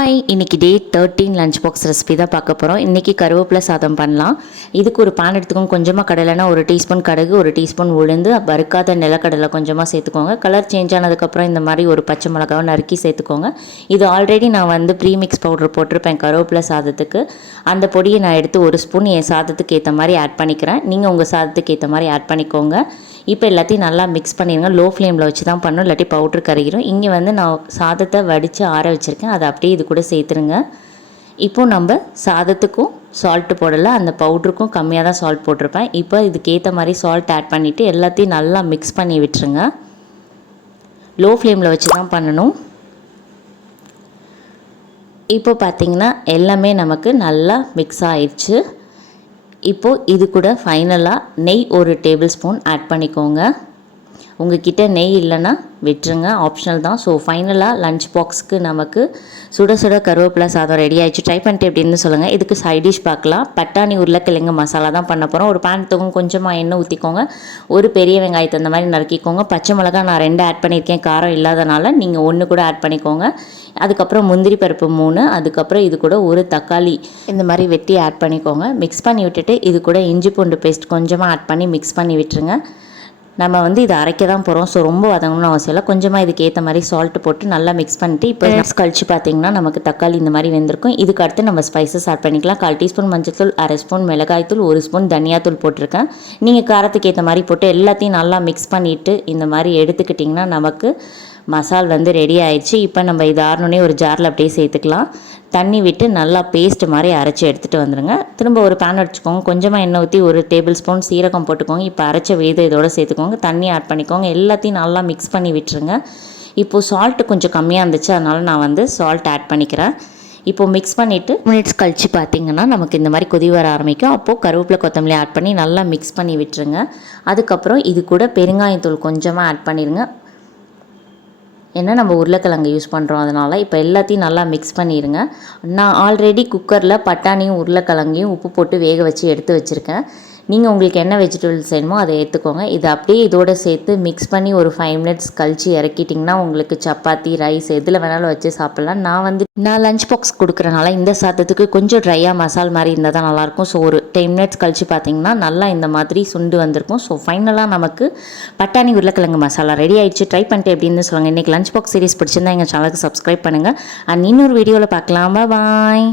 Hi, இன்றைக்கி டே 13 lunch box recipe தான் பார்க்க போகிறோம். இன்றைக்கி கருவேப்பிலை சாதம் பண்ணலாம். இதுக்கு ஒரு பேன் எடுத்துக்கோங்க. கொஞ்சமாக கடலைனா 1 டீஸ்பூன் கடுகு, 1 டீஸ்பூன் உளுந்து, வறுக்காத நிலக்கடலை கொஞ்சமாக சேர்த்துக்கோங்க. கலர் சேஞ்ச் ஆனதுக்கப்புறம் இந்த மாதிரி ஒரு பச்சை மிளகாவை நறுக்கி சேர்த்துக்கோங்க. இது ஆல்ரெடி நான் வந்து ப்ரீமிக்ஸ் பவுடர் போட்டிருப்பேன் கருவேப்பிலை சாதத்துக்கு. அந்த பொடியை நான் எடுத்து 1 ஸ்பூன் என் சாதத்துக்கு ஏற்ற மாதிரி ஆட் பண்ணிக்கிறேன். நீங்கள் உங்கள் சாதத்துக்கு ஏற்ற மாதிரி ஆட் பண்ணிக்கோங்க. இப்போ எல்லாத்தையும் நல்லா மிக்ஸ் பண்ணிடுங்க. லோ ஃப்ளேமில் வச்சு தான் பண்ணணும், இல்லாட்டி பவுட்ரு கருகிரும். இங்கே வந்து நான் சாதத்தை வடித்து ஆற வச்சுருக்கேன், அதை அப்படியே இது கூட சேர்த்துருங்க. இப்போது நம்ம சாதத்துக்கும் சால்ட்டு போடலை, அந்த பவுட்ருக்கும் கம்மியாக தான் சால்ட் போட்டிருப்பேன். இப்போ இதுக்கேற்ற மாதிரி சால்ட் ஆட் பண்ணிவிட்டு எல்லாத்தையும் நல்லா மிக்ஸ் பண்ணி விட்டுருங்க. லோ ஃப்ளேமில் வச்சு தான் பண்ணணும். இப்போ பார்த்திங்கன்னா எல்லாமே நமக்கு நல்லா மிக்ஸ் ஆயிடுச்சு. இப்போது இது கூட ஃபைனலாக நெய் 1 டேபிள் ஸ்பூன் ஆட் பண்ணிக்கோங்க. உங்கள்கிட்ட நெய் இல்லைன்னா விட்டுருங்க, ஆப்ஷனல் தான். ஸோ ஃபைனலாக லஞ்ச் பாக்ஸுக்கு நமக்கு சுட சுட கருவேப்பிலை சாதம் ரெடி ஆகிடுச்சு. ட்ரை பண்ணிட்டு எப்படின்னு சொல்லுங்கள். இதுக்கு சைட் டிஷ் பார்க்கலாம். பட்டாணி உருளைக்கிழங்கு மசாலா தான் பண்ண போகிறோம். ஒரு பேன் எடுத்துக்கோங்க, கொஞ்சமாக எண்ணெய் ஊற்றிக்கோங்க. ஒரு பெரிய வெங்காயத்தை அந்த மாதிரி நறுக்கிக்கோங்க. பச்சை மிளகா நான் 2 ஆட் பண்ணியிருக்கேன், காரம் இல்லாதனால நீங்கள் 1 கூட ஆட் பண்ணிக்கோங்க. அதுக்கப்புறம் முந்திரி பருப்பு 3, அதுக்கப்புறம் இது கூட ஒரு தக்காளி இந்த மாதிரி வெட்டி ஆட் பண்ணிக்கோங்க. மிக்ஸ் பண்ணி விட்டுட்டு இது கூட இஞ்சி பூண்டு பேஸ்ட் கொஞ்சமாக ஆட் பண்ணி மிக்ஸ் பண்ணி விட்டுருங்க. நம்ம வந்து இதை அரைக்க தான் போகிறோம், ஸோ ரொம்ப வதங்கணும்னு அவசியம் இல்லை. கொஞ்சமாக இதுக்கு ஏற்ற மாதிரி சால்ட்டு போட்டு நல்லா மிக்ஸ் பண்ணிட்டு இப்போ மினிட்ஸ் கழிச்சு பார்த்தீங்கன்னா நமக்கு தக்காளி இந்த மாதிரி வெந்திருக்கும். இதுக்கு அடுத்து நம்ம ஸ்பைசஸ் ஆட் பண்ணிக்கலாம். 1/4 டீஸ்பூன் மஞ்சள்தூள், 1/2 ஸ்பூன் மிளகாய்த்தூள், 1 ஸ்பூன் தனியாத்தூள் போட்டிருக்கேன். நீங்கள் காரத்துக்கு ஏற்ற மாதிரி போட்டு எல்லாத்தையும் நல்லா மிக்ஸ் பண்ணிவிட்டு இந்த மாதிரி எடுத்துக்கிட்டிங்கன்னா நமக்கு மசால் வந்து ரெடி ஆயிடுச்சு. இப்போ நம்ம இது ஆறணுன்னே ஒரு ஜாரில் அப்படியே சேர்த்துக்கலாம். தண்ணி விட்டு நல்லா பேஸ்ட் மாதிரி அரைச்சி எடுத்துகிட்டு வந்துடுங்க. திரும்ப ஒரு பேன் வச்சுக்கோங்க. கொஞ்சமாக எண்ணெய் ஊற்றி 1 டேபிள் ஸ்பூன் சீரகம் போட்டுக்கோங்க. இப்போ அரைச்ச விதை இதோடு சேர்த்துக்கோங்க. தண்ணி ஆட் பண்ணிக்கோங்க. எல்லாத்தையும் நல்லா மிக்ஸ் பண்ணி விட்டுருங்க. இப்போது சால்ட்டு கொஞ்சம் கம்மியாக இருந்துச்சு, அதனால் நான் வந்து சால்ட் ஆட் பண்ணிக்கிறேன். இப்போது மிக்ஸ் பண்ணிவிட்டு மினிட்ஸ் கழித்து பார்த்திங்கன்னா நமக்கு இந்த மாதிரி கொதி வர ஆரம்பிக்கும். அப்போது கருவேப்பிலை கொத்தமல்லி ஆட் பண்ணி நல்லா மிக்ஸ் பண்ணி விட்டுருங்க. அதுக்கப்புறம் இது கூட பெருங்காயத்தூள் கொஞ்சமாக ஆட் பண்ணிடுங்க. ஏன்னா நம்ம உருளைக்கிழங்கு யூஸ் பண்ணுறோம், அதனால் இப்போ எல்லாத்தையும் நல்லா மிக்ஸ் பண்ணிடுங்க. நான் ஆல்ரெடி குக்கரில் பட்டாணியும் உருளைக்கிழங்கையும் உப்பு போட்டு வேக வச்சு எடுத்து வச்சுருக்கேன். நீங்கள் உங்களுக்கு என்ன வெஜிடபிள்ஸ் வேணுமோ அதை எடுத்துக்கோங்க. இதை அப்படியே இதோடு சேர்த்து மிக்ஸ் பண்ணி ஒரு 5 மினிட்ஸ் கழித்து இறக்கிட்டிங்கன்னா உங்களுக்கு சப்பாத்தி, ரைஸ் எதில் வேணாலும் வச்சு சாப்பிட்லாம். நான் லஞ்ச் பாக்ஸ் கொடுக்குறனால இந்த சாதத்துக்கு கொஞ்சம் ட்ரையாக மசால் மாதிரி இருந்தால் தான் நல்லாயிருக்கும். ஸோ ஒரு 10 மினிட்ஸ் கழித்து பார்த்திங்கன்னா நல்லா இந்த மாதிரி சுண்டு வந்திருக்கும். ஸோ ஃபைனலாக நமக்கு பட்டாணி உருளைக்கிழங்கு மசாலா ரெடி ஆகிடுச்சு. ட்ரை பண்ணிட்டு எப்படின்னு சொல்லுங்கள். இன்றைக்கி லஞ்ச் பாக்ஸ் சீரிஸ் பிடிச்சிருந்தா எங்கள் சேனலுக்கு சப்ஸ்கிரைப் பண்ணுங்கள். அண்ட் இன்னொரு வீடியோவில் பார்க்கலாம். பாய்.